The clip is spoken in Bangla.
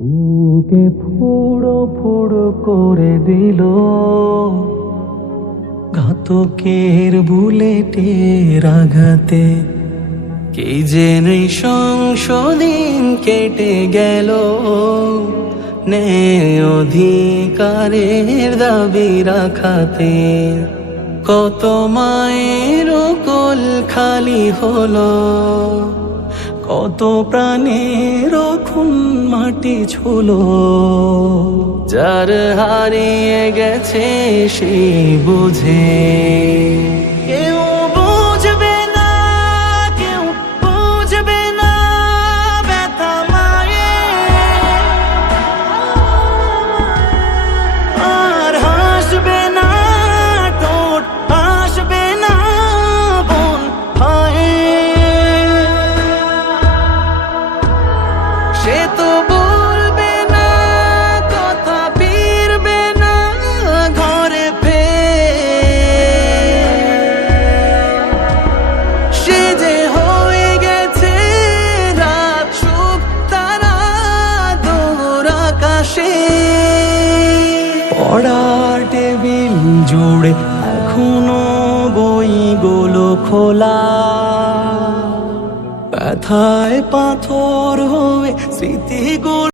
বুকে ফুড়ো ফুড়ো করে দিল ঘাতকের বুলেটের আঘাতে। কি যে নৃশংসদিন কেটে গেল ন্যায় অধিকারের দাবি রাখাতে। কত মায়ের কোল খালি হলো, কত প্রাণের খুন মাটি ছুলো। যার হারিয়ে গেছে সেই বুঝে, কেউ বুঝবে না, কেউ বুঝবে না ব্যথা মায়ের। আর হাসবে না ঠোঁট, হাসবে না বোন ভাইয়ের। সে তো বলবে না কথা, ফিরবে না ঘরে সে যে হয়ে গেছে রাত সুখ তারা দূর আকাশে। পড়ার টেবিল জুড়ে এখনো বইগুলো খোলা, ব্যথায় পাথর হয়ে স্মৃতিগুলো